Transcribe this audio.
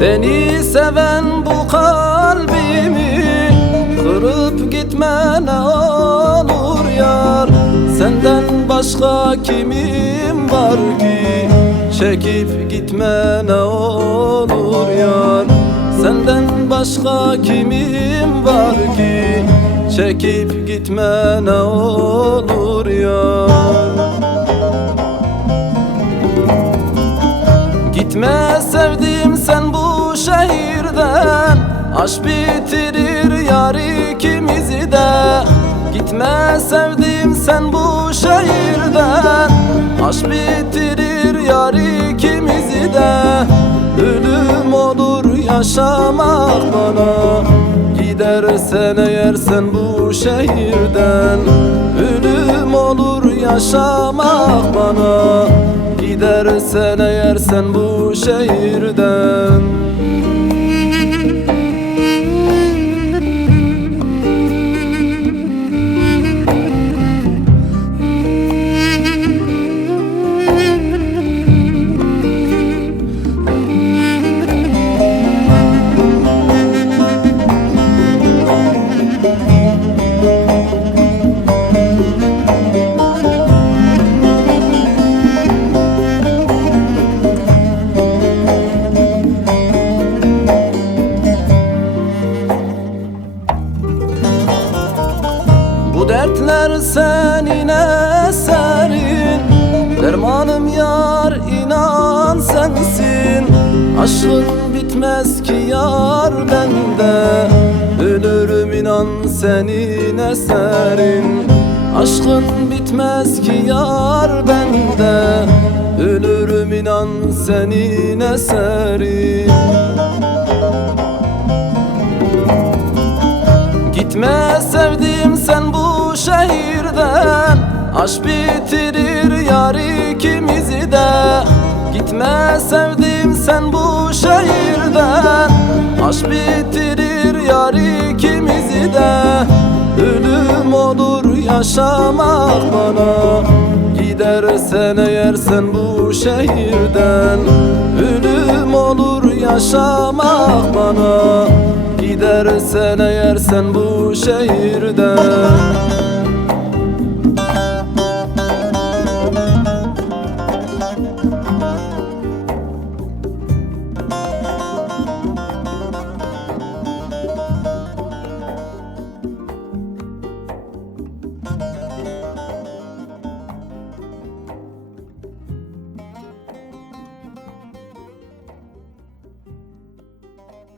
Seni seven bu kalbimi kırıp gitme ne olur yar. Senden başka kimim var ki çekip gitme ne olur yar. Senden başka kimim var ki çekip gitme ne olur yar. Gitme sevdiğim sen bu şehirden, aşk bitirir yar ikimizi de. Gitme sevdiğim sen bu şehirden, aşk bitirir yar ikimizi de. Ölüm olur yaşamak bana, gidersen eğer sen bu şehirden. Ölüm olur yaşamak bana, gidersen eğer sen bu şehirden. Bu dertler senin eserin, dermanım yar inan sensin. Aşkın bitmez ki yar bende, ölürüm inan senin eserin. Aşkın bitmez ki yar bende, ölürüm inan senin eserin. Gitme sevdiğim sen bu şehirden, aşk bitirir yar ikimizi de. Gitme sevdiğim sen bu şehirden, aşk bitirir yar ikimizi de. Ölüm olur yaşamak bana, gidersen eğer sen bu şehirden. Ölüm olur yaşamak bana, gidersen eğer sen bu şehirden.